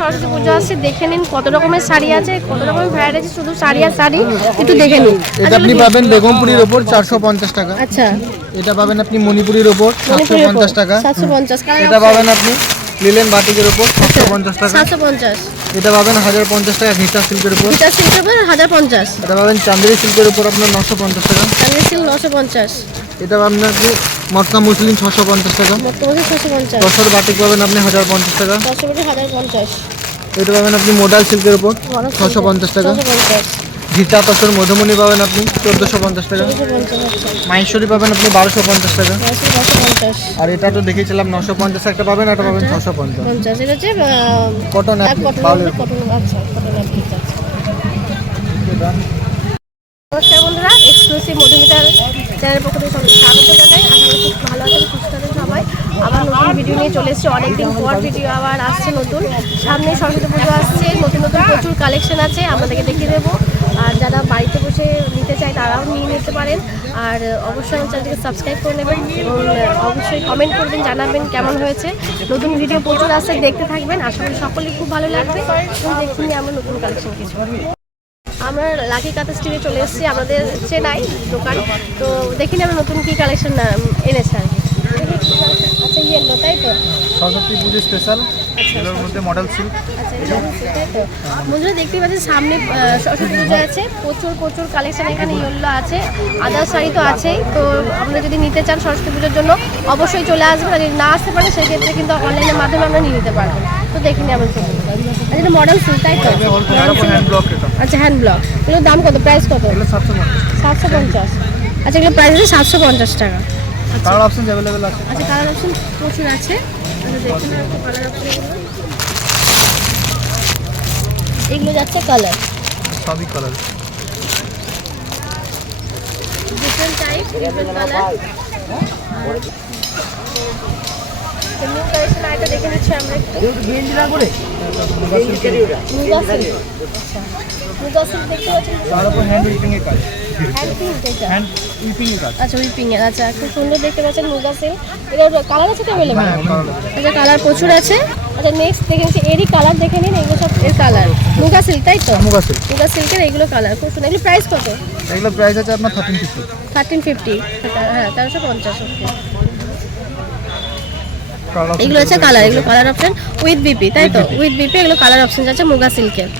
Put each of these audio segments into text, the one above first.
সরস্বতী পুজো আসছে, দেখে নিন কত রকমের শাড়ি আছে, কত রকমের ভ্যারাইটি আছে, শুধু শাড়ি আর শাড়ি, একটু দেখে নিন। এটা আপনি পাবেন বেগমপুরীর উপর 450 টাকা। আচ্ছা, এটা পাবেন আপনি মণিপুরীর উপর 750 টাকা। 750। এটা পাবেন আপনি লিলেন বাটিকের উপর 750 টাকা। 750। এটা পাবেন 1050 টাকা ঘিচা সিল্কের উপর। ঘিচা সিল্কের উপর 1050। এটা পাবেন চান্দেরি সিল্কের উপর আপনার 950 টাকা। চান্দেরি সিল্ক 950। এটা পাবেন আপনি মটকা মুসলিম 650 টাকা। মটকা মুসলিম 650। তসর বাটিক পাবেন আপনি 1050 টাকা। তসর বাটিক 1050। এটা পাবেন আপনি মডাল সিল্কের উপর 650 টাকা। 650। ঘিচা তসর মধুমণি পাবেন আপনি 1450 টাকা। 1450। মাইশ্বরী পাবেন আপনি 1250 টাকা। 1250। আর এটা তো দেখিয়েছিলাম 950 একটা পাবেন, এটা পাবেন 650। 50। এটা হচ্ছে কটন কটন। আচ্ছা, কটন অ্যাপ্লিক আছে। নমস্কার বন্ধুরা, এক্সক্লুসিভ মধুমিতার চ্যানেলের পক্ষ থেকে সবাইকে স্বাগত জানাই। আশা করি খুব ভালো আছেন, সুস্থ আছেন সবাই। আবার নতুন ভিডিও নিয়ে চলে এসেছি, অনেকদিন পর ভিডিও আবার আসছে নতুন। সামনে সরস্বতী পুজো আসছে, নতুন নতুন প্রচুর কালেকশন আছে, আপনাদেরকে দেখিয়ে দেবো। আর যারা বাড়িতে বসে নিতে চায় তারাও নিয়ে নিতে পারেন। আর অবশ্যই আমার চ্যানেলটিকে সাবস্ক্রাইব করে নেবেন এবং অবশ্যই কমেন্ট করবেন, জানাবেন কেমন হয়েছে। নতুন ভিডিও প্রচুর আসছে, দেখতে থাকবেন। আশা করি সকলেই খুব ভালো লাগবে। এবং দেখছি আমরা নতুন কালেকশন কিছু। আমরা লাকি কাঁথা স্টিলে চলে এসেছি, আমাদের চেনাই দোকান। তো দেখিনি আমরা নতুন কি কালেকশন এনেছে আর কি। আচ্ছা, ইয়েলো তাই তো সরস্বতী পুজো স্পেশাল এর মধ্যে মডেল সিল্ক। আচ্ছা, তাই তো বন্ধুরা দেখতেই পাচ্ছেন সামনে সরস্বতী পুজো আছে, প্রচুর প্রচুর কালেকশন এখানে ইয়েলো আছে, আদার শাড়ি তো আছেই। তো আপনারা যদি নিতে চান সরস্বতী পুজোর জন্য অবশ্যই চলে আসবেন। আর যদি না আসতে পারেন সেক্ষেত্রে কিন্তু অনলাইনের মাধ্যমে আমরা নিয়ে নিতে পারবেন। তো দেখিনি আমরা চলুন। আর এটা মডেল সিল্ক তাই তো? আচ্ছা, হ্যান্ড ব্লক। এগুলোর দাম কত, প্রাইস কত? 750। আচ্ছা, এগুলো প্রাইস আছে 750 টাকা। কালার অপশন अवेलेबल আছে। আচ্ছা, কালার অপশন প্রচুর আছে। দেখুন একটু কালার অপশন। এগুলো যাচ্ছে কালার, সবই colour different type, different colour. New collection আইটা দেখে নিচ্ছি আমরা একটু। গেঞ্জি না করে মুগা সিল্ক। আচ্ছা, মুগা সিল্ক দেখতে পাচ্ছেন, তার উপর হ্যান্ড উইপিং এর কাজ। হ্যান্ড পিস এটা। হ্যান্ড উইপিং এর কাজ। আচ্ছা, উইপিং এর। আচ্ছা, খুব সুন্দর দেখতে পাচ্ছেন মুগা সিল্ক। এর কালার আছে তো अवेलेबल? আচ্ছা, কালার প্রচুর আছে। আচ্ছা, নেক্সট দেখে নিচ্ছি, এরই কালার দেখে নিন। এগুলো সব এর কালার, মুগা সিল্ক তাই তো? মুগা সিল্ক। মুগা সিল্কের এগুলো কালার খুব সুন্দর। এগুলো প্রাইস কত? এগুলো প্রাইস আছে আপনার 1350। 1350। হ্যাঁ, 1350। কালার এগুলো আছে কালার, এগুলো কালার অপশন উইথ বিপি তাই তো? উইথ বিপি এগুলো কালার অপশন আছে মুগা সিল্কের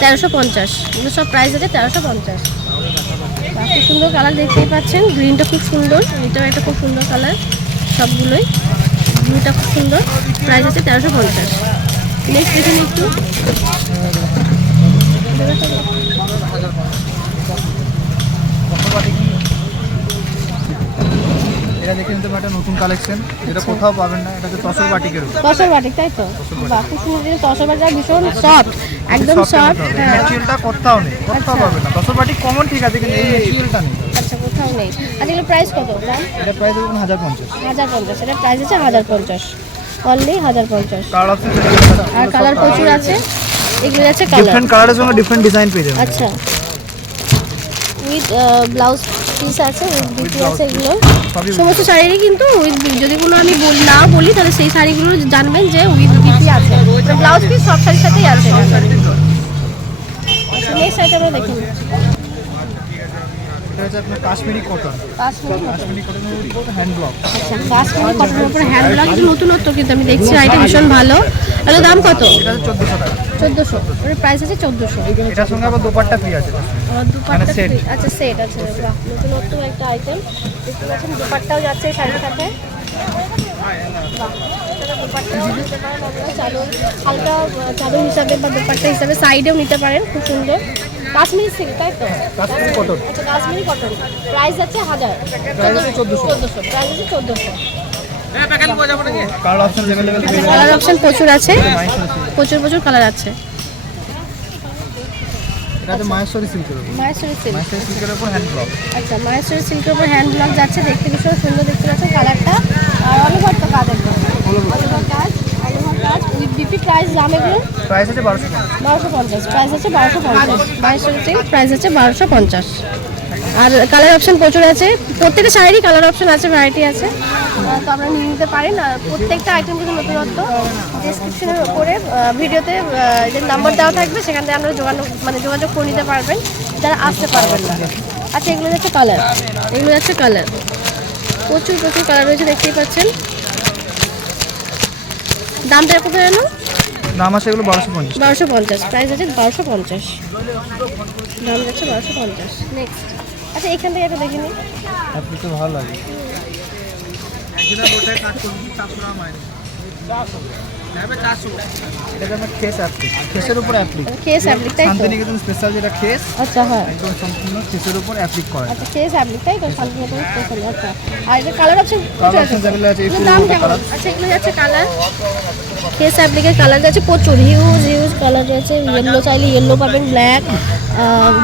1350। এগুলো সব প্রাইস আছে 1350। খুব সুন্দর কালার দেখতেই পাচ্ছেন, গ্রিনটা খুব সুন্দর, এটাও একটা খুব সুন্দর কালার, সবগুলোই। ব্লুটা খুব সুন্দর, প্রাইস আছে 1350। নেক্সট দেখুন একটু, এটা দেখে নিতে পারেন নতুন কালেকশন, যেটা কোথাও পাবেন না। এটা হচ্ছে তসর বাটিকের উপর। তসর বাটিক তাই তো? বাহ, খুব সুন্দর। তসর বাটিক ভীষণ সফট, একদম সফট। হ্যাঁ, ম্যাটেরিয়ালটা কোথাও নেই, কোথাও পাবেন না। তসর বাটিক কমন ঠিক আছে, কিন্তু এই ম্যাটেরিয়ালটা নেই। আচ্ছা, কোথাও নেই। আচ্ছা, এগুলো প্রাইস কত দাম? এটা প্রাইস হবে 1050। 1050। এটা প্রাইস আছে 1050, অনলি 1050। কালার অপশন আর কালার প্রচুর আছে। এগুলো আছে কালার, ডিফারেন্ট কালারের সঙ্গে ডিফারেন্ট ডিজাইন পেয়ে যাবেন। আচ্ছা, উইথ ব্লাউজ পিস আছে, উইথ বিপি আছে। এগুলো সমস্ত শাড়িরই কিন্তু উইথ বিপি। যদি কোনো আমি না বলি তাহলে সেই শাড়িগুলো জানবেন যে উইথ বিপি আছে, ব্লাউজ পিস সব শাড়ির সাথেই আছে। নেক্সট আইটেম আমরা দেখুন, এটা হচ্ছে আপনার কাশ্মীরি কটন। কাশ্মীরি কটনের উপর হ্যান্ড ব্লক। আচ্ছা, কাশ্মীরি কটনের উপর হ্যান্ড ব্লক, এটা নতুনত্ব কিন্তু আমি দেখছি। এটা ভীষণ ভালো। এর দাম কত? এটা 1400 টাকা। 1400। এর প্রাইস আছে 1400। এটার সঙ্গে আবার দোপাট্টা ফ্রি আছে। দুপাট্টা ফ্রি। আচ্ছা, সেট আছে। বাহ, নতুনত্ব একটা আইটেম দেখতে পাচ্ছেন। দুপাট্টাও যাচ্ছে শাড়ির সাথে। বাহ, দুপাট্টাও নিতে পারেন আপনারা, চাদর হালকা চাদর হিসাবে বা দুপাট্টা হিসাবে সাইডেও নিতে পারেন। খুব সুন্দর কাশ্মীরি সিল্ক তাই তো? কাশ্মীরি কটন। আচ্ছা, কাশ্মীরি কটন। প্রাইস আছে 1000। প্রাইস আছে 1400। প্রাইস আছে 1400। Colour option available. আচ্ছা, কালার অপশন প্রচুর আছে, প্রচুর প্রচুর কালার আছে। এটা হচ্ছে মাহেশ্বরী সিল্কের উপর। মাহেশ্বরী সিল্ক। মাহেশ্বরী সিল্কের উপর হ্যান্ড ব্লক। আচ্ছা, মাহেশ্বরী সিল্কের উপর হ্যান্ড ব্লক যাচ্ছে, দেখতে ভীষণ সুন্দর দেখতে পাচ্ছেন কালারটা। আর অল ওভার তো কাজ একদম, অল ওভার কাজ, অল ওভার কাজ উইথ বিপি। প্রাইস দাম এগুলো প্রাইস আছে 1250। 1250। প্রাইস আছে 1250। মাহেশ্বরী সিল্ক প্রাইস আছে 1250। আর কালার অপশন প্রচুর আছে, প্রত্যেকটা শাড়িরই কালার অপশন আছে, ভ্যারাইটি আছে। তো আপনারা নিয়ে নিতে পারেন। আর প্রত্যেকটা আইটেম কিন্তু নতুনত্ব। ডেসক্রিপশনের উপরে ভিডিওতে যে নাম্বার দেওয়া থাকবে সেখান থেকে আপনারা যোগাযোগ করে নিতে পারবেন যারা আসতে পারবেন না। আচ্ছা, এগুলো যাচ্ছে কালার, এগুলো যাচ্ছে কালার, প্রচুর প্রচুর কালার রয়েছে, দেখতেই পাচ্ছেন। দামটা কত জানো? দাম আছে এগুলো 1250। 1250, প্রাইস আছে 1250, দাম যাচ্ছে 1250। নেক্সট, আচ্ছা এখান থেকে একটা দেখে নিই। আপনি তো ভালো লাগে এটা আমার খেস অ্যাপ্লিক, খেসের উপর অ্যাপ্লিক, কেস অ্যাপ্লিক তাই তো? শান্তিনিকেতন স্পেশাল যেটা খেস, আচ্ছা হ্যাঁ, একদম সম্পূর্ণ খেসের উপর অ্যাপ্লিক করা। আচ্ছা কেস অ্যাপ্লিক তাই তো, শান্তিনিকেতন স্পেশাল। আচ্ছা, আর এটা colour option colour option available আছে, এই এগুলোর দাম কেমন? কালার আচ্ছা, এগুলো যাচ্ছে কালার, কেস অ্যাপ্লিকের কালার যাচ্ছে প্রচুর, হিউজ হিউজ কালার রয়েছে। ইয়েলো চাইলে ইয়েলো পাবেন, ব্ল্যাক,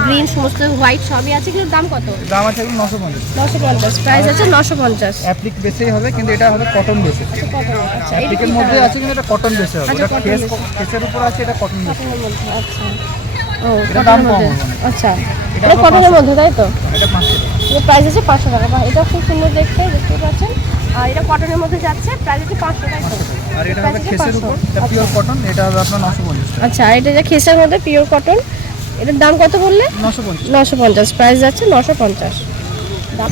গ্রিন, সমস্ত হোয়াইট সবই আছে। এগুলোর দাম কত? দাম আছে এগুলো 950। 950, প্রাইস আছে 950। অ্যাপ্লিক বেসেই হবে, কিন্তু এটা হবে কটন বেসে। আচ্ছা কত? আচ্ছা, এটা অ্যাপ্লিকের মধ্যে আছে কিন্তু এটা কটন বেসে হবে। আচ্ছা, এটা cotton খেস, base। খেসের উপর আছে, এটা কটন বেসে। কটনের মধ্যে, আচ্ছা। ও, এটা কটনের দাম কম মধ্যে। হবে। আচ্ছা, এটা এটা হলো কটনের মধ্যে তাই তো? এটা 500 টাকা। এর প্রাইস আছে 500 টাকা। বাহ, এটা খুব সুন্দর দেখতে পাচ্ছেন। আর এটা কটনের মধ্যে যাচ্ছে, প্রাইস আছে 500 টাকা। আর এটা হবে খেসের উপর, এটা পিওর কটন, এটা হবে আপনার 950 টাকা। আচ্ছা, আর এটা যে খেসের মধ্যে পিওর কটন, এটার দাম কত বললে? 950। 950, প্রাইস যাচ্ছে 950। দাম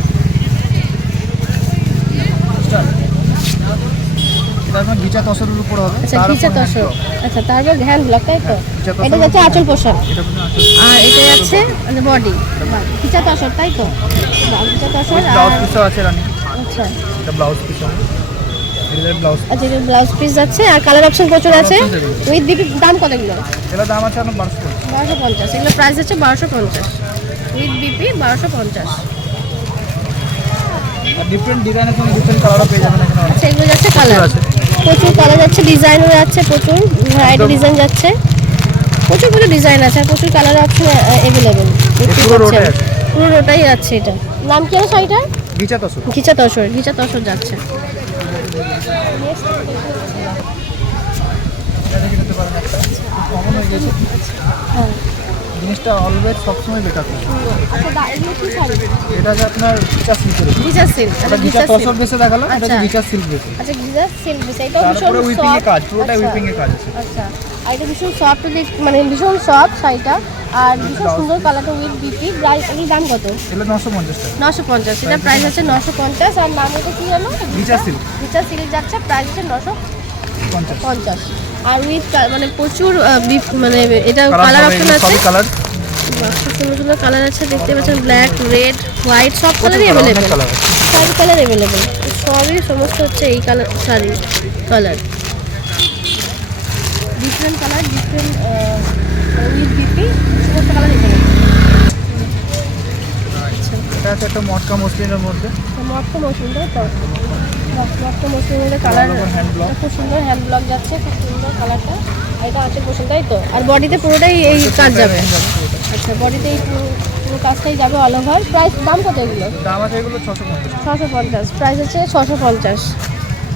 এটা আপনার ঘিচা তসরের উপর হবে। আচ্ছা, তার ঘিচা উপর hand তসর, block। আচ্ছা তারপর হ্যান্ড ব্লক তাই তো? ঘিচা তসর এটা যাচ্ছে আঁচল পোষণ, এটা আপনার আছে। আর এটা যাচ্ছে বডি। ঘিচা তসর তাই তো? ঘিচা তসর। ব্লাউজ আর পিসও আছে রানি, আচ্ছা এটা ব্লাউজ পিস হবে। এটা ব্লাউজ আচ্ছা, এটা ব্লাউজ পিস যাচ্ছে। আর কালার অপশন প্রচুর আছে। উইথ বিপির দাম কত এগুলো? এর দাম আছে আপনার 1250। 1250, এগুলো প্রাইস হচ্ছে 1250, উইথ বিপি 1250। আর ডিফারেন্ট ডিজাইনের সঙ্গে ডিফারেন্ট কালারও পেয়ে যাবেন এখানে। আচ্ছা, এগুলো যাচ্ছে কালার, আছে। প্রচুর কালার যাচ্ছে, ডিজাইনও যাচ্ছে, প্রচুর ভ্যারাইটি ডিজাইন যাচ্ছে, প্রচুর প্রচুর ডিজাইন আছে, আর প্রচুর কালার অপশন অ্যাভেলেবেল। পুরো রোটাই আছে। পুরো রোটাই যাচ্ছে। এটা নাম কি আছে শাড়িটার? ঘিচা তসর। ঘিচা তসর, ঘিচা তসর যাচ্ছে। এটা দেখে নিতে পারেন একটা, কমন হয়ে গেছে। হ্যাঁ, জিনিসটা অলওয়েজ সবসময় বেটার থাকে। আচ্ছা এগুলো কি শাড়ি? এটা যে আপনার ঘিচা সিল্কের উপর। ঘিচা সিল্ক, এটা আচ্ছা ঘিচা ঘিচা তসর সিল্ক, বেসে দেখালাম, এটা আচ্ছা। ঘিচা সিল্ক বেসে। আচ্ছা ঘিচা সিল্ক দিছে, এটাও তার ভীষণ উপরে উইপিং এর সফট। কাজ, পুরোটা উইপিং এর কাজ আছে। আচ্ছা, আর এটা ভীষণ সফট, মানে ভীষণ সফট শাড়িটা, আর ভীষণ সুন্দর কালারটা উইথ বিপি। এর দাম কত? এগুলো 950 টাকা। 950, এটা প্রাইস আছে 950। আর নাম এটা কি হলো? ঘিচা সিল্ক ঘিচা সিল্ক যাচ্ছে, প্রাইস আছে 50। 950। আর উইথ মানে প্রচুর মানে এটা কালার কালার অপশন আছে, সবই কালার, বাহ, খুব সুন্দর সুন্দর কালার আছে, দেখতে পাচ্ছেন। ব্ল্যাক, রেড, হোয়াইট, সব কালারই অনেক অ্যাভেলেবেল, কালার আছে। সব কালার অ্যাভেলেবেল, সবই সমস্ত হচ্ছে এই কালার শাড়ির colour, different colour, different with BP, সমস্ত কালার অ্যাভেলেবেল। এটা আছে একটা মটকা মসলিনের মধ্যে, মটকা মৌসুম তাই তো? মটকা মৌসুমের মধ্যে কালার হ্যান্ড ব্লক। খুব সুন্দর, হ্যান্ড ব্লক যাচ্ছে, খুব সুন্দর কালারটা। আর এটা আছে পছন্দ তাই তো? আর বডিতে পুরোটাই এই কাজ যাবে। আচ্ছা, বডিতে এই পুরো কাজটাই যাবে অল ওভার। প্রাইস দাম কত এগুলো? দাম আছে এগুলো 650। 650, প্রাইস আছে 650,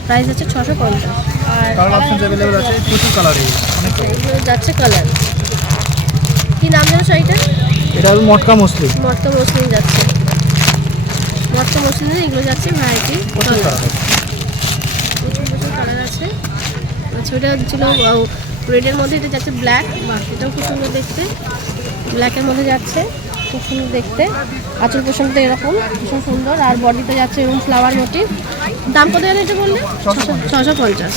প্রাইস আছে 650। আর কালার অপশন अवेलेबल আছে, প্রচুর কালার, অনেক কালার। এগুলো যাচ্ছে কালার। কি নাম যেন শাড়িটা? এটা হলো মটকা মসলিন। মটকা মসলিন যাচ্ছে, মটকা মসলিনের এগুলো যাচ্ছে ভ্যারাইটি প্রচুর কালার, কালার। প্রচুর প্রচুর কালার আছে। আচ্ছা, ওটা ছিল রেডের মধ্যে, এটা যাচ্ছে ব্ল্যাক, বা এটাও খুব সুন্দর দেখতে, ব্ল্যাকের মধ্যে যাচ্ছে, খুব সুন্দর দেখতে। আঁচল পোষণটা এরকম ভীষণ সুন্দর, আর বডিতে যাচ্ছে এরকম ফ্লাওয়ার মোটিভ। দাম কত জানো এটা বললে? 650।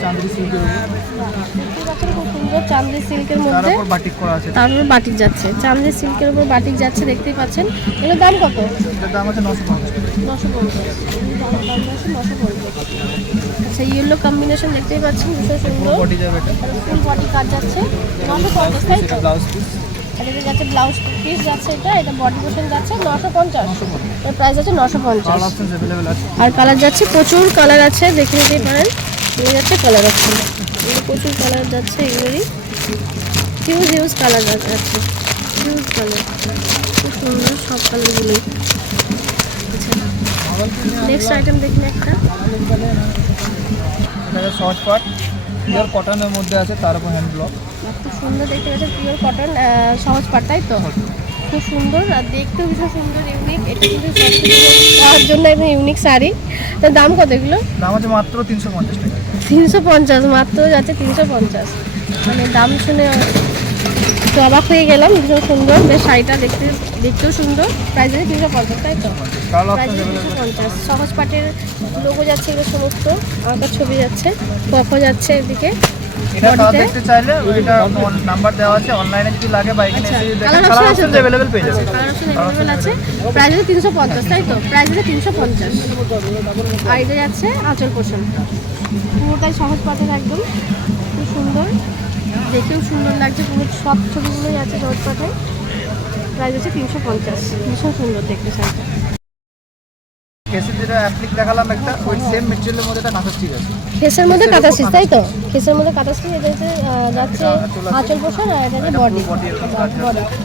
চাঁদনি সিল্কের উপর, দেখতে পাচ্ছেন খুব সুন্দর চাঁদনি সিল্কের তার মধ্যে, উপর বাটিক করা আছে। তার উপর বাটিক যাচ্ছে, চাঁদনি সিল্কের উপর বাটিক যাচ্ছে, দেখতেই পাচ্ছেন। এগুলোর দাম কত? এটার দাম আছে 950 টাকা। 950, দাম আছে 950। আচ্ছা, ইয়েলো কম্বিনেশন দেখতেই পাচ্ছেন, ভীষণ সুন্দর, বডি যাবে এটা, ফুল বডি কাজ যাচ্ছে 950 তাই তো? এটা ব্লাউজ পিস। এটা যাচ্ছে ব্লাউজ পিস যাচ্ছে, এটা বডি পোর্শন যাচ্ছে 950, এর প্রাইস আছে 950। কালার অপশন अवेलेबल আছে। আর কালার যাচ্ছে, প্রচুর কালার আছে, দেখে নিতেই পারেন। এগুলো যাচ্ছে কালার অপশন, এগুলো প্রচুর কালার যাচ্ছে, এগুলোরই হিউজ হিউজ কালার যাচ্ছে, হিউজ কালার, খুব সুন্দর সব কালারগুলোই। আচ্ছা, নেক্সট আইটেম দেখুন একটা, এটা শর্ট পার্ট, পিওর কটনের মধ্যে আছে, তার উপর হ্যান্ড ব্লক। খুব সুন্দর দেখতে পাচ্ছেন, পিওর কটন, সহজ পাট তাই তো? খুব সুন্দর আর দেখতেও ভীষণ সুন্দর, ইউনিক। এটা কিন্তু তার জন্য একদম ইউনিক শাড়ি। তার দাম কত এগুলো? দাম আছে মাত্র 350 টাকা। 350 মাত্র যাচ্ছে 350। মানে দাম শুনে তো অবাক হয়ে গেলাম। ভীষণ সুন্দর বেশ শাড়িটা, দেখতেও সুন্দর। প্রাইস আছে 350, তাই তো? প্রাইস 350। সহজ পাটের লোগো যাচ্ছে এগুলো সমস্ত, আঁকার ছবি যাচ্ছে, কফও যাচ্ছে এদিকে। এটা কালার দেখতে চাইলে ওইটা নাম্বার দেওয়া আছে, অনলাইনে যদি লাগে বা এখানে এসে যদি দেখেন কালার অপশন अवेलेबल পেয়ে যাবেন। কালার অপশন अवेलेबल আছে। প্রাইস আছে 350, তাই তো? প্রাইস আছে 350। আর এটা যাচ্ছে আঁচল পোষণ, পুরোটাই সহজ পাটের একদম, খুব সুন্দর, দেখেও সুন্দর লাগছে। পুরো সব ছবিগুলোই আছে সহজ পাটে। প্রাইস আছে 350। ভীষণ সুন্দর দেখতে শাড়িটা। কেসের যেটা অ্যাপ্লিক দেখালাম একটা, ওই সেম মেটেরিয়ালের মধ্যে একটা কাঁথা স্টিচ আছে। খেসের মধ্যে কাঁথা স্টিচ, তাই তো? খেসের মধ্যে কাঁথা স্টিচ। এটা হচ্ছে যাচ্ছে আঁচল পোষণ আর এটা হচ্ছে বডি।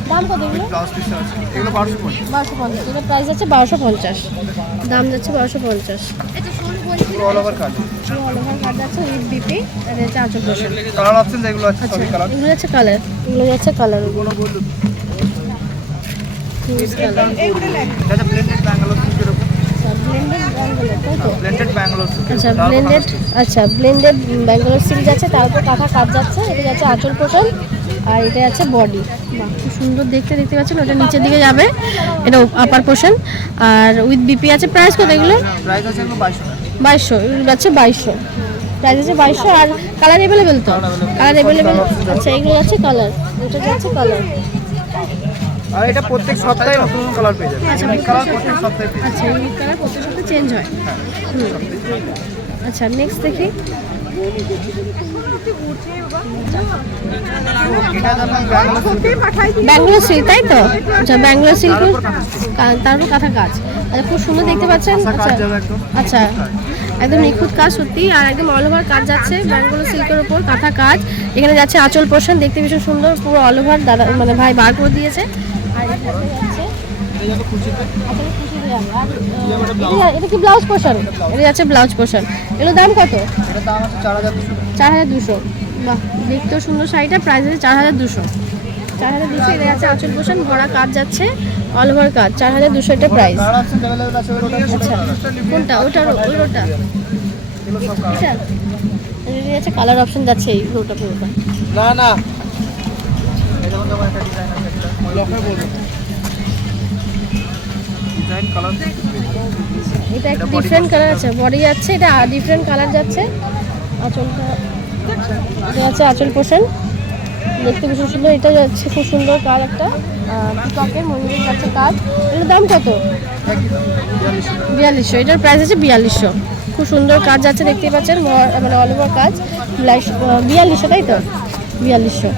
দাম কত এগুলো? ব্লাউজ পিস আছে এগুলো 1250। 1250। এটা প্রাইস আছে 1250, দাম যাচ্ছে 1250। পুরো অল ওভার কাজ। অল ওভার কাজ যাচ্ছে উইথ বিপি। আর এটা হচ্ছে আঁচল পোষণ। কালার অপশন যেগুলো আছে আচ্ছা, সবই কালার। এগুলো যাচ্ছে কালার, এগুলো যাচ্ছে কালার, ওগুলো এটা ব্লেন্ডেড ব্যাঙ্গালোর সিল্কের উপর। ব্লেন্ডেড ব্যাঙ্গালোর, তাই তো? Blended Bangalore silk. আচ্ছা ব্লেন্ডেড, আচ্ছা ব্লেন্ডেড ব্যাঙ্গালোর সিল্ক যাচ্ছে, তার উপর কাঁথা কাজ যাচ্ছে। এটা যাচ্ছে আঁচল পোষণ আর এটা যাচ্ছে বডি। বাহ, খুব সুন্দর দেখতে পাচ্ছেন। ওটা নিচের দিকে যাবে, এটা আপার পোষণ আর উইথ বিপি আছে। প্রাইস কত এগুলো? প্রাইস আছে এগুলো 2200 টাকা। 2200, এগুলো যাচ্ছে 2200। প্রাইস আছে 2200। আর কালার অ্যাভেলেবেল তো? Colour available. আচ্ছা এগুলো যাচ্ছে কালার, এটা যাচ্ছে কালার। আর এটা প্রত্যেক সপ্তাহে নতুন নতুন কালার পেয়ে যাবেন। আচ্ছা কালার প্রত্যেক সপ্তাহে পেয়ে আচ্ছা, এই কালার প্রত্যেক সপ্তাহে চেঞ্জ হয়। আচ্ছা নেক্সট দেখি। এটা আপনার ব্যাঙ্গালোর সিল্কের। ব্যাঙ্গালোর সিল্ক, তাই তো? আচ্ছা ব্যাঙ্গালোর সিল্ক, তার উপর কাঁথা কাজ। আচ্ছা খুব সুন্দর দেখতে পাচ্ছেন। আচ্ছা আচ্ছা, একদম নিখুঁত কাজ সত্যি, আর একদম অল ওভার কাজ যাচ্ছে ব্যাঙ্গালোর সিল্কের উপর কাঁথা কাজ। এখানে যাচ্ছে আঁচল পোষণ, দেখতে ভীষণ সুন্দর, পুরো অল ওভার দাদা মানে ভাই বার করে দিয়েছে। আর এখানে যাচ্ছে এটা কি ব্লাউজ পোষণ? এটা যাচ্ছে ব্লাউজ পোষণ। এগুলোর দাম কত? এটার দাম আছে 4200। 4200। বাহ, দেখতেও সুন্দর শাড়িটা। প্রাইস আছে 4200। 4200। এটা যাচ্ছে আঁচল পোষণ, ভরা কাজ যাচ্ছে, অল ওভার কাজ। 4200 এটা প্রাইস। কালার অপশন अवेलेबल আছে ওটা। আচ্ছা কোনটা? ওটার ওটা এগুলো সব কালার। এটা যাচ্ছে কালার অপশন যাচ্ছে এই ওটা পুরোটা। না না, এটা যেমন একটা ডিজাইন আছে, এটা লফে বলবো ডিজাইন কালার। এটা একটা ডিফারেন্ট কালার আছে, বডি যাচ্ছে, এটা ডিফারেন্ট কালার যাচ্ছে। আঁচলটা এটা যাচ্ছে আঁচল পোষণ, দেখতে ভীষণ সুন্দর। এটা যাচ্ছে খুব সুন্দর কাজ একটা পিককের মন্দিরের যাচ্ছে কাজ। এটার দাম কত? 4200। এটার প্রাইস আছে 4200। খুব সুন্দর কাজ যাচ্ছে, দেখতেই পাচ্ছেন, মানে অল ওভার কাজ। 4200, তাই তো? 4200।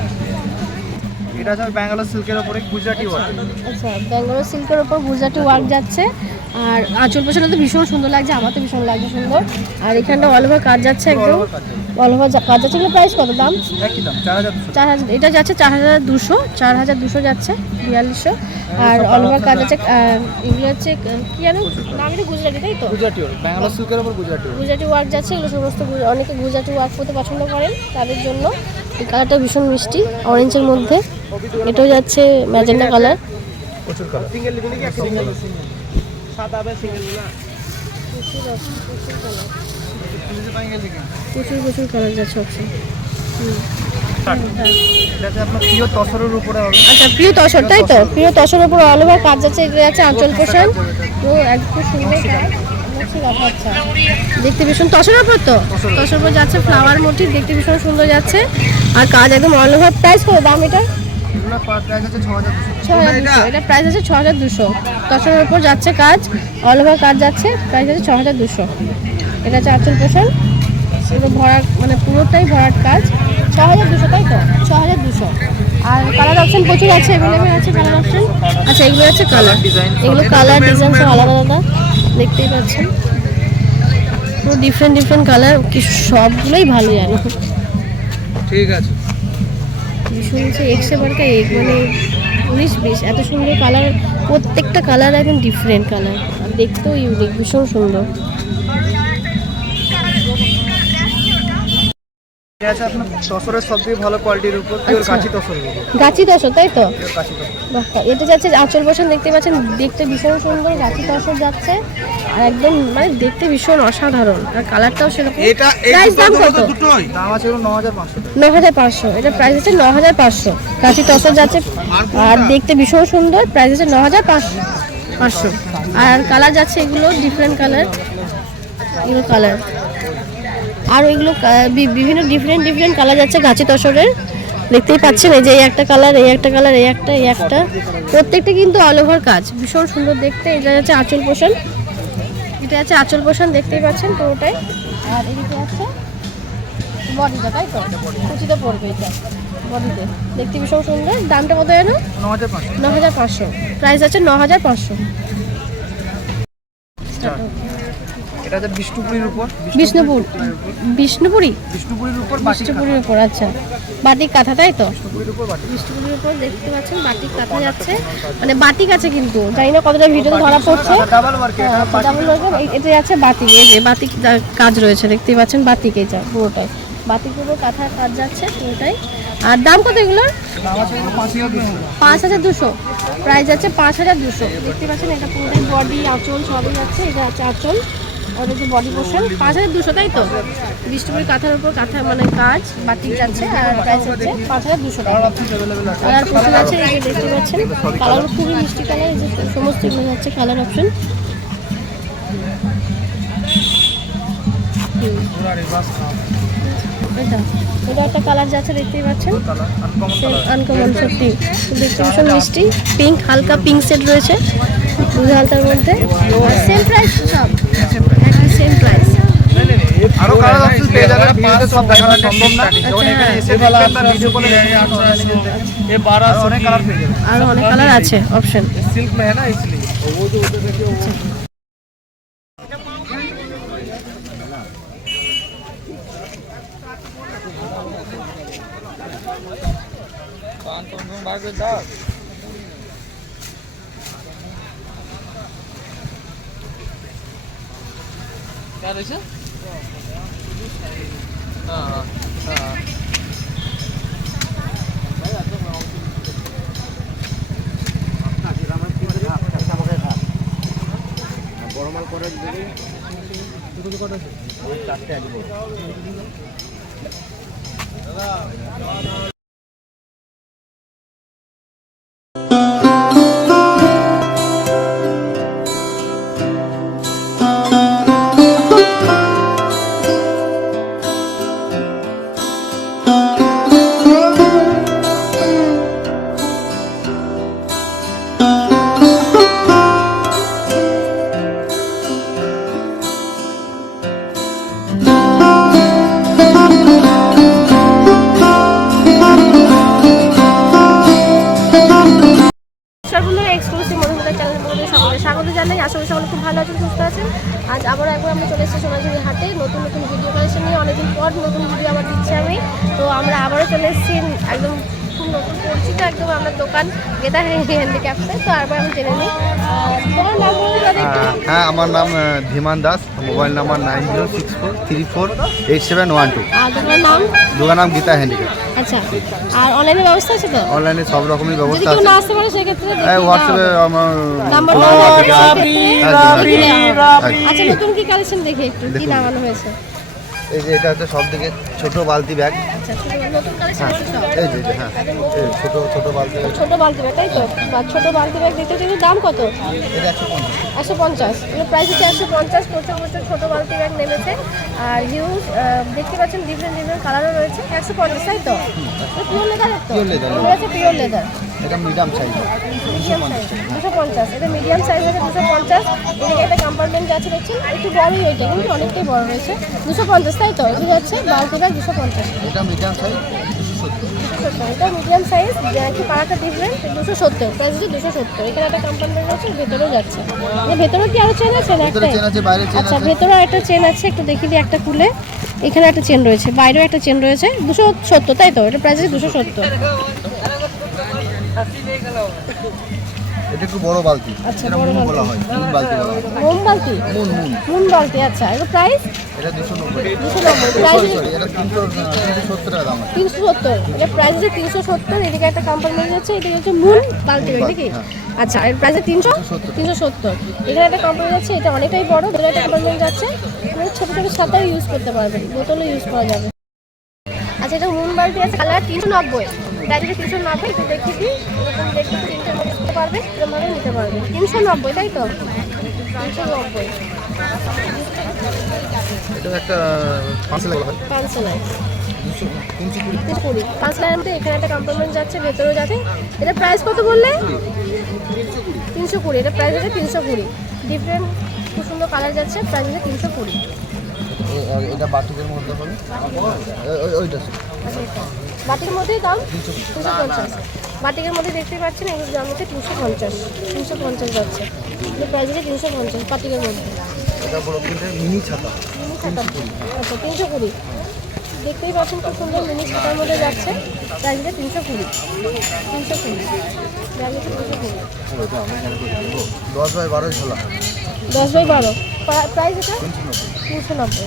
এটা আছে ব্যাঙ্গালোর সিল্কের উপরে গুজরাটি ওয়ার্ক। আচ্ছা ব্যাঙ্গালোর সিল্কের ওপর গুজরাটি ওয়ার্ক যাচ্ছে। আর আঁচল পোষণটা তো ভীষণ সুন্দর লাগছে, আমার তো ভীষণ লাগছে সুন্দর। আর এখানটা অল ওভার কাজ যাচ্ছে, একদম অল ওভার কাজ যাচ্ছে। এগুলো প্রাইস কত? দাম একই দাম 4200। 4000। এটা যাচ্ছে 4200। 4200 যাচ্ছে 4200। আর অল ওভার কাজ আছে। এগুলো হচ্ছে কি জানো নাম? এটা গুজরাটি, তাই তো? গুজরাটি ওয়ার্ক, ব্যাঙ্গালোর সিল্কের উপর গুজরাটি ওয়ার্ক। গুজরাটি ওয়ার্ক যাচ্ছে। এগুলো সমস্ত অনেকে গুজরাটি ওয়ার্ক করতে পছন্দ করেন, তাদের জন্য। এই কালারটা ভীষণ মিষ্টি, অরেঞ্জের মধ্যে। এটাও যাচ্ছে ম্যাজেন্ডা কালার। প্রচুর কালার। সিঙ্গেল লিখুন কি একটা সিঙ্গেল সাদা হবে সিঙ্গেল না। প্রচুর কালার যাচ্ছে অপশন। এটাতে আপনার প্রিয় তসরের উপরে হবে। আচ্ছা প্রিয় তসর, তাই তো? প্রিয় তসরের উপর অল ওভার কাজ যাচ্ছে। এটা যাচ্ছে আঁচল পোষণ, পুরো একদম সুন্দর কাজ। আচ্ছা দেখতে ভীষণ তসরের উপর, তো তসরের উপর যাচ্ছে ফ্লাওয়ার মোটিভ, দেখতে ভীষণ সুন্দর যাচ্ছে। আর কাজ একদম অল ওভার। প্রাইস কত? দাম এটা এগুলো প্রাইস আছে 6200। 6200। এটা প্রাইস আছে 6200। তসরের উপর যাচ্ছে কাজ, অল ওভার কাজ যাচ্ছে। প্রাইস আছে 6200। এটা হচ্ছে আঁচল পোষণ, পুরো ভরাট, মানে পুরোটাই ভরাট কাজ। 6200, তাই তো? 6200। আর কালার অপশন প্রচুর আছে, অ্যাভেলেবেল আছে কালার অপশন। আচ্ছা এগুলো হচ্ছে কালার, এগুলো কালার ডিজাইন সব আলাদা আলাদা, দেখতেই পাচ্ছেন। পুরো ডিফারেন্ট কালার, কি সবগুলোই ভালো জানো। ঠিক আছে। শুনছি একশো বারকা এক, মানে 19-20 এত সুন্দর কালার। প্রত্যেকটা কালার একদম ডিফারেন্ট কালার, আর দেখতেও ইউনিক, ভীষণ সুন্দর। এটা আছে আপনার তসরের সবথেকে ভালো কোয়ালিটির উপর পিওর গাছি তসরের উপর গাছি তসর তাই তো? পিওর গাছি তসর। বাহ, এটা যাচ্ছে আঁচল বসান, দেখতে পাচ্ছেন, দেখতে ভীষণ সুন্দর গাছি তসর যাচ্ছে, আর একদম মানে দেখতে ভীষণ অসাধারণ, আর কালারটাও সেরকম। প্রাইস দাম কত? দাম আছে 9500 টাকা। 9500, এটা প্রাইস আছে 9500। গাছি তসর যাচ্ছে আর দেখতে ভীষণ সুন্দর, প্রাইস আছে 9500। আর কালার যাচ্ছে এগুলো ডিফারেন্ট কালার, এগুলো কালার, আর এগুলো বিভিন্ন ডিফারেন্ট কালার যাচ্ছে গাছি তসরের, দেখতেই পাচ্ছেন। এই যে এই একটা কালার, এই একটা কালার, এই একটা, প্রত্যেকটা কিন্তু অল ওভার কাজ, ভীষণ সুন্দর দেখতে। এটা যাচ্ছে আঁচল পোষণ, এটা আছে আঁচল পোষণ, দেখতেই পাচ্ছেন পুরোটাই। আর এদিকে আছে বডিটা, তাই তো? কুচিতে পড়বে এটা বডিতে, দেখতে ভীষণ সুন্দর। দামটা কত যেন? 9500। প্রাইস আছে 9500। এটা আছে বিষ্ণুপুরীর উপর। বিষ্ণুপুরির উপর, আচ্ছা, বাটিক কাঁথা, তাই তো? বিষ্ণুপুরীর উপর বাটি। বিষ্ণুপুরির উপর দেখতে পাচ্ছেন বাটিক কাঁথা যাচ্ছে, মানে বাটিক আছে কিন্তু জানি না কতটা ভিডিওতে ধরা পড়ছে। ডাবল ওয়ার্ক ডাবল ওয়ার্ক, এটা আছে বাটিক, এই যে বাটিক কাজ রয়েছে, দেখতেই পাচ্ছেন বাটিক, এটা পুরোটাই বাটিকের উপর কাঁথার কাজ যাচ্ছে পুরোটাই। আর দাম কত এগুলোর? দাম আছে 5200। প্রাইস আছে 5200। দেখতে পাচ্ছেন এটা পুরোটাই বডি আঁচল সবই যাচ্ছে, এটা আছে আঁচল আর এই যে বডি পোর্শন। 5200, তাই তো? বিষ্ণুপুরি কাঁথার উপর কাঁথা মানে কাজ বাটিক যাচ্ছে, আর প্রাইস হচ্ছে 5200 টাকা। কালার পোর্শন আছে, এই যে দেখতে পাচ্ছেন, কালার খুবই মিষ্টি কালার, এই যে সমস্ত এগুলো যাচ্ছে কালার অপশন। এটা একটা কালার যাচ্ছে, দেখতেই পাচ্ছেন, আনকমন, সত্যি দেখতে ভীষণ মিষ্টি। পিঙ্ক, হালকা পিঙ্ক সেট রয়েছে হালকার মধ্যে। সেম প্রাইস সব, একই সেম প্রাইস। আরো কালার অপশন পেয়ে যাবেন, ভিডিওতে সব দেখানো সম্ভব না, যখন এখানে এসে দেখবেন বা ভিডিও কলে অনেক কালার পেয়ে যাবেন। আরো অনেক কালার আছে অপশন। सिल्क में है ना इसलिए वो जो उधर देखिए वो क्या देखिए हाँ हाँ গরমাল করে দিবি দুটো কত আছে ওই চারটে আসবে দাদা। এক্সক্লুসিভ মধুমিতা চ্যানেলের মধ্যে সকলে স্বাগত জানাই। আশা করি সকলে খুব ভালো আছেন, সুস্থ আছেন। আজ আবার একবার আমরা চলে এসেছি সোনাঝুরি হাটে নতুন ভিডিও কালেকশন নিয়ে। অনেকদিন পর নতুন ভিডিও আবার দিচ্ছি আমি, তো আমরা আবারও চলে এসেছি একদম খুব নতুন পরিচিত একদম আমরা দোকান গীতা হ্যান্ডিক্রাফটসে। তো আবার আমি জেনে নিই তোমার নাম বলুন দাদা একটু। হ্যাঁ, আমার নাম ধীমান দাস, মোবাইল নাম্বার 9064348712। আর দোকানের নাম? দোকান নাম গীতা হ্যান্ডিক্রাফট। আচ্ছা, আর অনলাইনে ব্যবস্থা আছে তো? অনলাইনে সব রকমের যদি ব্যবস্থা কেউ আছে। না আসতে পারে সেক্ষেত্রে হোয়াটসঅ্যাপে আমার নাম্বার দেওয়া থাকবে, সেক্ষেত্রে। আচ্ছা, নতুন কি কালেকশন দেখে একটু কি লাগানো হয়েছে? এই যে এটা হচ্ছে সব থেকে ছোট বালতি ব্যাগ। আচ্ছা, নতুন কালেকশন আছে সব। এই যে হ্যাঁ, এই ছোট বালতি ব্যাগ। ছোট বালতি ব্যাগ, তাই তো? বা ছোট বালতি ব্যাগ দেখতে চাইলে দাম কত? এটা 150। 150। এগুলো প্রাইস হচ্ছে 150। প্রচুর ছোট বালতি ব্যাগ নেমেছে। আর হিউজ দেখতে পাচ্ছেন ডিফারেন্ট কালারও রয়েছে। 150, তাই তো? পিওর লেদার তো? এগুলো আছে পিওর লেদার। এটা মিডিয়াম সাইজ। Medium size 250। এটা মিডিয়াম সাইজ আছে 250। এদিকে একটা কম্পার্টমেন্ট আছে দেখছেন, একটু বড়ই ওইটা, কিন্তু অনেকটাই বড় রয়েছে। 250, তাই তো? এটা হচ্ছে বালতি ব্যাগ 250। এটা মিডিয়াম সাইজ 270। এটা মিডিয়াম সাইজ, একটু পাড়াটা ডিফারেন্ট। 270, প্রাইস হচ্ছে 270। এখানে একটা কম্পার্টমেন্ট আছে, ভেতরেও যাচ্ছে। ভেতরেও কি আরো চেন আছে? ভিতরে চেন আছে, বাইরে চেন আচ্ছা, আছে। ভেতরেও একটা চেন আছে, একটু দেখিয়ে দিই একটা খুলে। এখানে একটা চেন রয়েছে, বাইরেও একটা চেন রয়েছে। 270, তাই তো? এটা প্রাইস হচ্ছে 270। এটা একটু বড় বালতি, আচ্ছা, এটা বড় মুন বালতি। বলা হয়, মুন বালতি বলা হয়। মোম বালতি, মুন মুন মুন বালতি। আচ্ছা, এর প্রাইস এটা 290, 290, প্রাইস সরি এটা 370 টাকা দাম আছে। 370, এটা প্রাইস হচ্ছে 370। এদিকে একটা কম্পার্টমেন্ট যাচ্ছে, এটা হচ্ছে মুন বালতি নাকি? হ্যাঁ। আচ্ছা, এর প্রাইস 370। এখানে একটা কম্পার্টমেন্ট যাচ্ছে, এটা অনেকটাই বড়। দূরে একটা কম্পার্টমেন্ট যাচ্ছে, আপনি ছোট ছোট ছাতাও ইউজ করতে পারবেন, বোতলও ইউজ করা যাবে। আচ্ছা, এটা মুন বালতি আছে, কালার 390, প্রাইস হচ্ছে 390। একটু দেখিয়ে দিই, এরকম দেখে তিনটে নিতে পারবেন, এরকমভাবে নিতে পারবেন। 390, তাই তো? 390 এটা একটা পাঁচলা বলা হয়, পাঁচশোলায় 320 পাঁচলার মধ্যে এখানে একটা কম্পার্টমেন্ট যাচ্ছে, ভেতরেও যাচ্ছে। এটা প্রাইস কত বললে? 320। এটা প্রাইস হচ্ছে 320। ডিফারেন্ট খুব সুন্দর কালার যাচ্ছে, প্রাইস হচ্ছে 320। এটা বাটিকের মধ্যে হবে ওইটা আচ্ছা, এটা বাটিকের মধ্যেই দাম 350। বাটিকের মধ্যে দেখতে পাচ্ছেন এগুলোর দাম হচ্ছে 350 যাচ্ছে। এটা প্রাইস হচ্ছে 350 বাটিকের মধ্যে। এটা বড় কিন্তু মিনি ছাতা আচ্ছা, 320। দেখতেই পাচ্ছেন খুব সুন্দর মিনি ছাতার মধ্যে যাচ্ছে, প্রাইস হচ্ছে 320। 10x12 ঝোলা 10x12, প্রাইস এটা 390।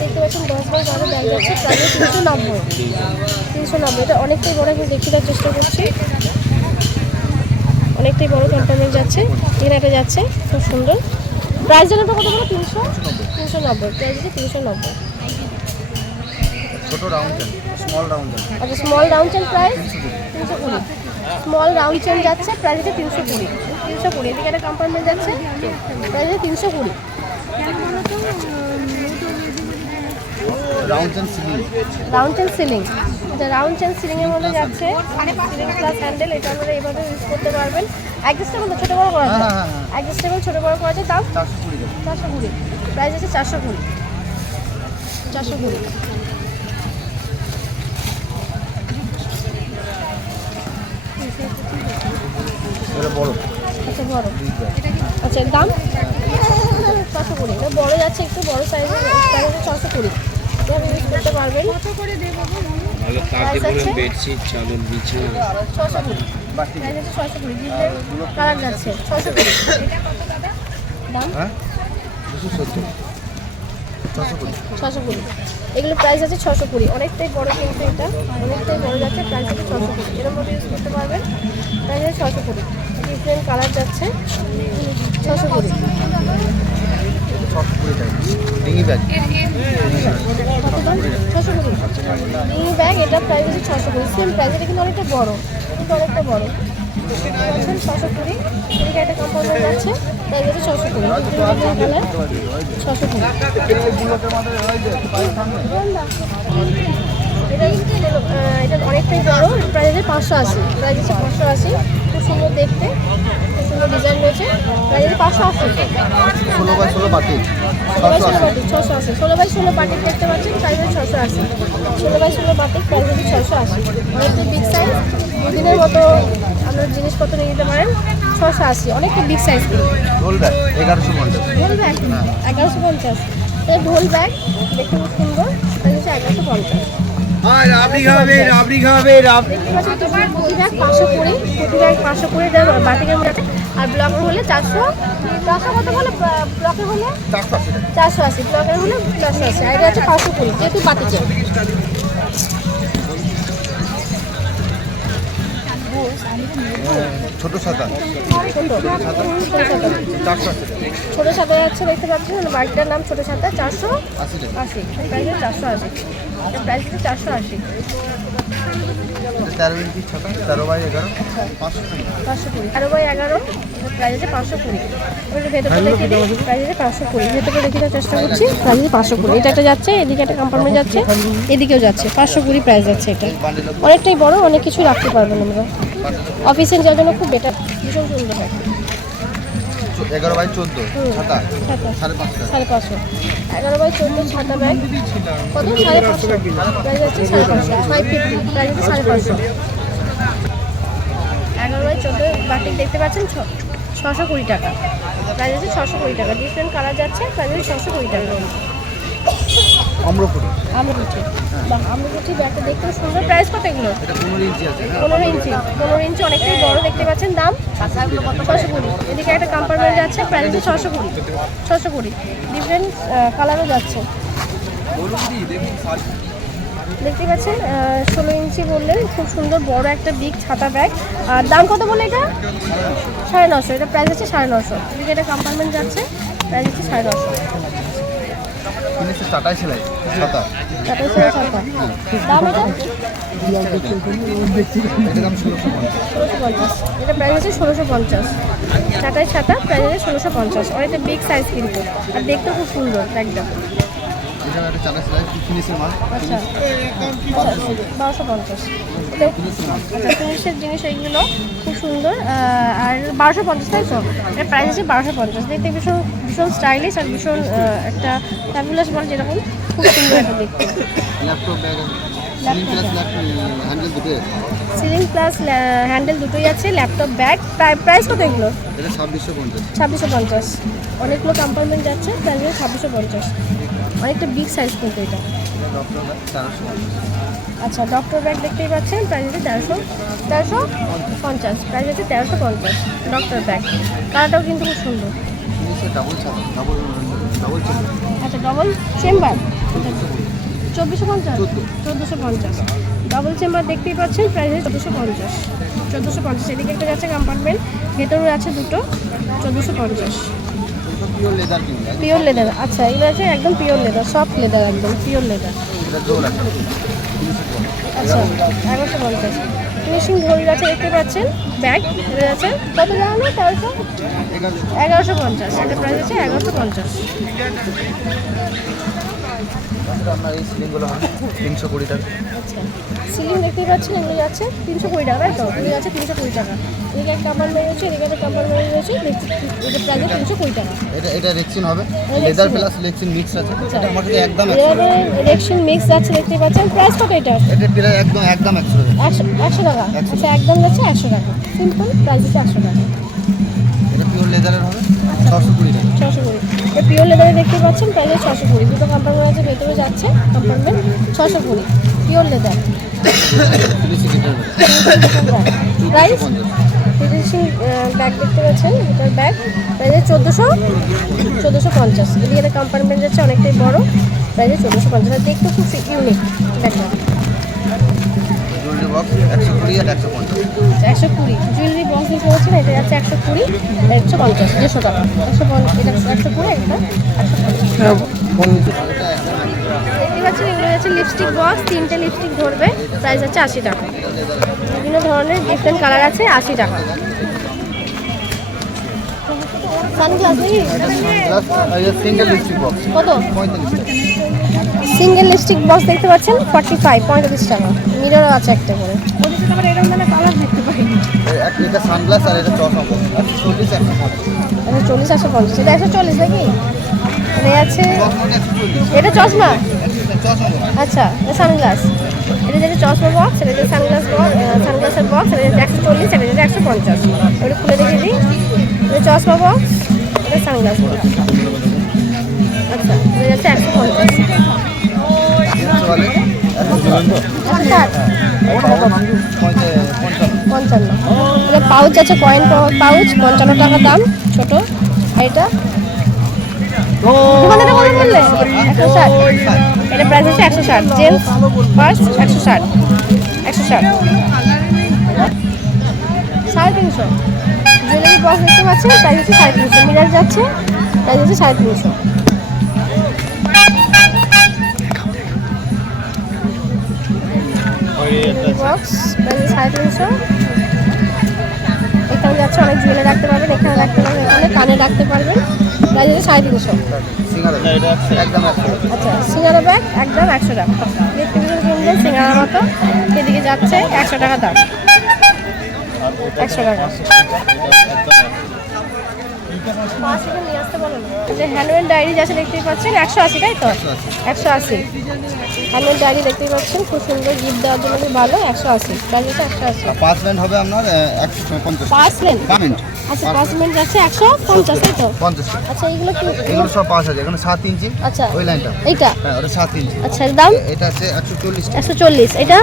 দেখতে পাচ্ছেন 10x12 ব্যাগ যাচ্ছে, প্রাইস 390। এটা অনেকটাই বড়, আমি দেখিয়ে দেওয়ার চেষ্টা করছি। অনেকটাই বড় কম্পার্টমেন্ট যাচ্ছে, এখানে একটা যাচ্ছে খুব সুন্দর। প্রাইস জানাতে কত বলো? 390, প্রাইস হচ্ছে 390। ছোট রাউন্ড স্মল রাউন্ড আচ্ছা, small round chain price 320। Small round chain যাচ্ছে, প্রাইস হচ্ছে 320। এদিকে একটা কম্পার্টমেন্ট যাচ্ছে, প্রাইস হচ্ছে 320। Round chain ceiling round chain ceiling, এটা রাউন্ড চেন সিলিংয়ের মধ্যে যাচ্ছে, সিলিং প্লাস হ্যান্ডেল। এটা আপনারা এইভাবে ইউজ করতে পারবেন। অ্যাডজাস্টেবল ছোটো বড় করা যায়, অ্যাডজাস্টেবল ছোটো বড় করা যায়। দাম 420, প্রাইস আছে 420। এটা বড় আচ্ছা, বড়। আচ্ছা, এর দাম 420। এটা বড় যাচ্ছে, একটু বড় সাইজের, প্রাইস হচ্ছে 420। এভাবে ইউজ করতে পারবেন। ভালো তাকে বলেন বেডশিট চাদর বিছানা 620, প্রাইস হচ্ছে 620। ডিজাইন কালার যাচ্ছে 620। দাম হ্যাঁ 270 620। এগুলো প্রাইস আছে 620। অনেকটাই বড় কিন্তু এটা, অনেকটাই বড় যাচ্ছে, প্রাইস আছে 620। এর মধ্যে ইউজ করতে পারবেন, প্রাইস আছে 620। ডিফারেন্ট কালার যাচ্ছে 620। ডিঙি ব্যাগ কত দাম? 620। মিনি ব্যাগ, এটা প্রাইস আছে 620। সেম প্রাইস, এটা কিন্তু অনেকটা বড়, অনেকটা বড়। 620। এদিকে একটা কম্পাউন্ডার যাচ্ছে, প্রাইস আছে 620। 620। এটা অনেকটাই বড়, প্রাইস আছে 580। প্রাইস আছে 580। খুব সুন্দর দেখতে, খুব সুন্দর ডিজাইন রয়েছে, প্রাইস আছে 580। 16x16 বাটি 680। 16x16 বাটিক দেখতে পাচ্ছেন, প্রাইস আছে 680। 16x16 বাটিক, প্রাইস আছে 680। অনেকটা বিগ সাইজ, দুদিনের মতো আপনার জিনিসপত্র নিয়ে নিতে পারেন। 680, অনেকটা বিগ সাইজ। ঢোল ব্যাগ 1150 ঢোল ব্যাগ 1150। এটা ঢোল ব্যাগ দেখতে খুব সুন্দর, প্রাইস হচ্ছে 1150। রাবড়ি খাবে দেখতে পাচ্ছেন প্রতি ব্যাগ 520, প্রতি ব্যাগ 520। এটা বাটিকের মধ্যে, আর ব্লকের হলে 400। কত বলে ব্লকের হলে? 480। ব্লকের হলে 480, আর এটা হচ্ছে 520, যেহেতু বাটিকে। ছোট ছাতা ছোটো ছাতা যাচ্ছে, দেখতে পাচ্ছেন বাইকটার নাম ছোটো ছাতা, 480। 80 প্রাইস 480। প্রাইস হচ্ছে 480। 13 ইঞ্চি ছাতা 13x11 520 520। 13x11, প্রাইস আছে 520। এবারে ভেতরে দেখে দিই, প্রাইস আছে 520। ভেতরে দেখে দেওয়ার চেষ্টা করছি, প্রাইস আছে 520। এটা একটা যাচ্ছে, এদিকে একটা কম্পার্টমেন্ট যাচ্ছে, এদিকেও যাচ্ছে, 520 প্রাইস যাচ্ছে। এটা অনেকটাই বড়, অনেক কিছু রাখতে পারবেন আমরা। অফিসে যাওয়ার জন্য খুব বেটার, ভীষণ সুন্দর হয়। 11x14 ছাতা 550 550। 11x14 ছাতা ব্যাগ কত? 550। প্রাইস আছে 550। 550, প্রাইস আছে 550। 11x14 বাটিক দেখতে পাচ্ছেন, 620 টাকা। প্রাইস আছে 620 টাকা। ডিফারেন্ট কালার যাচ্ছে, প্রাইস আছে 620 টাকা। আম্রপুরি আমলকি বা আমলকি ব্যাগটা দেখতে সুন্দর। প্রাইস কত এগুলো? এটা 15 ইঞ্চি আছে না? 15 ইঞ্চি অনেকটাই বড় দেখতে পাচ্ছেন। দাম 620। এদিকে একটা কম্পার্টমেন্ট যাচ্ছে, প্রাইস হচ্ছে 620। ডিফারেন্ট কালারও যাচ্ছে দেখতে পাচ্ছেন। 16 ইঞ্চি বললেন, খুব সুন্দর বড় একটা বিগ ছাতা ব্যাগ। আর দাম কত বলে এটা? 950। এটা প্রাইস হচ্ছে 950। এদিকে একটা কম্পার্টমেন্ট যাচ্ছে, প্রাইস হচ্ছে 950। ফিনিশে টাটাই সেলাই ছাতা। টাটা সেলাই ছাতা। দাম এটা এটা দাম 1650। 1650। এটা প্রাইস হচ্ছে 1650। টাটাই ছাতা, প্রাইস হচ্ছে 1650। অনেকটা বিগ সাইজ কিন্তু, আর দেখতেও খুব সুন্দর একদম। এটা একটা টাটা সেলাই ফিনিশের মাল। আচ্ছা 1250। এটা আচ্ছা ফিনিশের জিনিস এইগুলো খুব সুন্দর। আর 1250 তাই তো? এর প্রাইস আছে 1250। দেখতে ভীষণ ভীষণ স্টাইলিশ আর ভীষণ একটা ফ্যাবুলাস বল, যেরকম খুব সুন্দর একটা দেখতে। Laptop bag ceiling plus handle দুটোই সিলিং প্লাস হ্যান্ডেল দুটোই আছে। আছে। ল্যাপটপ ব্যাগ প্রাইস কত এগুলো? এটা 2650। 2650। অনেকগুলো কম্পার্টমেন্ট যাচ্ছে, প্রাইস 2650। অনেকটা বিগ সাইজ কিন্তু এটা। এটা ডক্টর ব্যাগ 450। আচ্ছা ডক্টর ব্যাগ দেখতেই পাচ্ছেন, প্রাইস হচ্ছে 1350। প্রাইস হচ্ছে 1350 ডক্টর ব্যাগ। কালারটাও কিন্তু খুব সুন্দর। ফিনিশে ডাবল ছাতা ডাবল চেম্বার। আচ্ছা ডবল চেম্বার 2450। 1450 ডবল চেম্বার দেখতেই পাচ্ছেন, প্রাইস হচ্ছে 1450। এদিকে একটা যাচ্ছে কম্পার্টমেন্ট, ভেতরেও আছে দুটো। 1450 পিওর লেদার কিনবে। Pure leather. আচ্ছা এগুলো আছে একদম পিওর লেদার, সফট লেদার, একদম পিওর লেদার। এটা জোর আছে। আচ্ছা 1150। ফিনিশিং ঘড়ি আছে দেখতে পাচ্ছেন। ব্যাগ এটা আছে কত জানো? 1150। এটা প্রাইস আছে 1150। আপনার এই সিলিংগুলো হবে 320 টাকা। আচ্ছা সিলিং দেখতেই পাচ্ছেন, এগুলো যাচ্ছে 320 টাকা তাই তো? এগুলো যাচ্ছে 320 টাকা। এদিকে একটা কম্পার্টমেন্ট রয়েছে, এদিকে একটা কম্পার্টমেন্ট রয়েছে। এটা প্রাইস 320 টাকা। এটা রেক্সিন হবে, লেদার প্লাস রেক্সিন মিক্স আছে। এটা আমার কাছে একদম 100 টাকা। রেকশন মিক্স যাচ্ছে দেখতেই পাচ্ছেন। প্রাইস কত এটা? এটা প্রায় একদম 100 টাকা। 100 টাকা। আচ্ছা একদম যাচ্ছে 100 টাকা। সিম্পল প্রাইস হচ্ছে 100 টাকা। এটা পিওর লেদারের হবে 620 টাকা। 620। এটা পিওর লেদারে দেখতে পাচ্ছেন, প্রাইস 620। দুটো কম্পার্টমেন্ট আছে, ভেতরে যাচ্ছে compartment 620 pure leather. Price finishing bag দেখতে পাচ্ছেন, এটার ব্যাগ প্রাইস 1450। এদিকে একটা কম্পার্টমেন্ট যাচ্ছে অনেকটাই বড়, প্রাইস 1450। আর দেখতে খুব ইউনিক ব্যাগটা। জুয়েলারি বক্স 120 আর 150। 120 জুয়েলারি বক্স দেখতে পাচ্ছেন, এটা যাচ্ছে 120 150 150 টাকা। 150 এটা 120 একটা 150। দেখতে পাচ্ছেন এগুলো যাচ্ছে লিপস্টিক বক্স, 3টে লিপস্টিক ধরবে, প্রাইস আছে 80 টাকা। বিভিন্ন ধরনের ডিফারেন্ট কালার আছে, 80 টাকা। সানগ্লাস নাকি সিঙ্গেল লিপস্টিক বক্স কত? 45 টাকা। সিঙ্গেল লিপস্টিক বক্স দেখতে পাচ্ছেন 45 টাকা। মিররও আছে একটা করে। ওদিকে তো আমরা এরকম ধরনের কালার দেখতে পাইনি। এটা সানগ্লাস আর এটা চশমা বক্স 40 150। এটা 40 150। এটা 140 নাকি? এটা আছে, এটা চশমা। আচ্ছা এটা সানগ্লাস। এটা যেটা চশমা বক্স, এটা যে সানগ্লাস বক্স, সানগ্লাসের বক্স, এটা যেটা 140, এটা যেটা 150। ওটা খুলে দেখে দিই। এটা চশমা বক্স, এটা সানগ্লাস বক্স। আচ্ছা এটা যাচ্ছে 150। 55। এটা পাউচ আছে, কয়েন পাউচ 55 টাকা দাম, ছোট। আর এটা দোকানদারটা কত বললে? 160। এটা প্রাইস হচ্ছে 160। Gents purse 160। 160 350। জুয়েলারি বক্স দেখতে পাচ্ছেন, প্রাইস হচ্ছে 350। মিরার যাচ্ছে, প্রাইস হচ্ছে 350। Box price 350। এখানে যাচ্ছে অনেক জুয়েলারি রাখতে পারবেন, এখানে রাখতে পারবেন, এখানে কানে রাখতে পারবেন, প্রাইস হচ্ছে 350। সিঙ্গারা একদম 100 টাকা। আচ্ছা সিঙ্গারা ব্যাগ একদম 100 টাকা। দেখতে ভীষণ সুন্দর সিঙ্গারার মতো। এদিকে যাচ্ছে 100 টাকা দাম। 100 টাকা। হ্যান্ডমেড ডায়েরি যাচ্ছে দেখতেই পাচ্ছেন 180 তাই তো? 180 হ্যান্ডমেড ডায়েরি দেখতেই পাচ্ছেন, খুব সুন্দর, গিফট দেওয়ার জন্য খুব ভালো। 180 প্রাইস হচ্ছে 180। পাঁচ ব্যান্ড হবে আপনার 150 পাঁচ লেন পেমেন্ট আচ্ছা 5 মিনিট যাচ্ছে 150 তাই তো? 50 টাকা। আচ্ছা এগুলো কি? এগুলো সব 5000, এখানে 7 ইঞ্চি আচ্ছা ওই লাইনটা, এইটা হ্যাঁ ওটা 7 ইঞ্চি। আচ্ছা এর দাম এটা আছে 140 টাকা। 140, এটা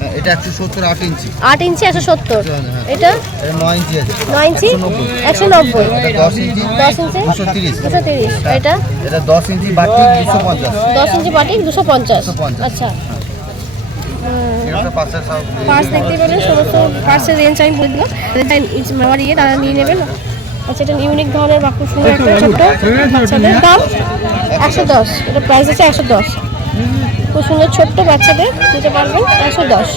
হ্যাঁ, এটা 170 8 ইঞ্চি। 8 ইঞ্চি 170, হ্যাঁ। এটা এটা 9 ইঞ্চি আছে 9 ইঞ্চি 190। 190, এটা 10 ইঞ্চি 10 ইঞ্চি 230। 230, এটা এটা 10 ইঞ্চি বাটিক 250। 10 ইঞ্চি বাটিক 250। 250 আচ্ছা এটা পাঁচটা সব পার্স দেখতে পেলেন, সমস্ত পার্সের রেঞ্জ আমি বলে দিলাম, আমার ইয়ে তারা নিয়ে নেবেন। আচ্ছা এটা ইউনিক ধরনের বা খুব সুন্দর একটা ছোট্ট বাচ্চাদের দাম 110, এটা প্রাইস আছে 110, খুব সুন্দর ছোট্ট বাচ্চাদের নিতে পারবেন 110।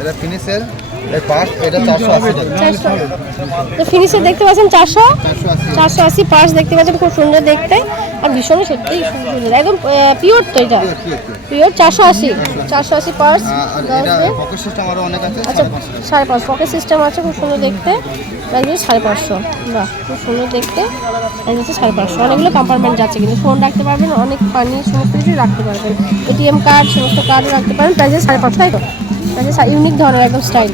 এটা ফিনিশের এই পার্ট, এটা 480 টাকা। 400, তো ফিনিশে দেখতে পাচ্ছেন 480 পার্স দেখতে পাচ্ছেন, খুব সুন্দর দেখতে আর ভীষণই সত্যি সুন্দর, একদম পিওর তো এটা পিওর। 480 পার্স। আর এটা পকেট সিস্টেম আরো অনেক আছে, আচ্ছা 550 550 পকেট সিস্টেম আছে, খুব সুন্দর দেখতে, প্রাইস 550। বাহ খুব সুন্দর দেখতে, প্রাইস হচ্ছে 550। অনেকগুলো কম্পার্টমেন্ট যাচ্ছে, কিন্তু ফোন রাখতে পারবেন, অনেক পানি সমস্ত কিছু রাখতে পারবেন, এটিএম কার্ড সমস্ত কার্ডও রাখতে পারেন, প্রাইস 550 তাই তো? প্রাইস ইউনিক ধরনের একদম স্টাইল।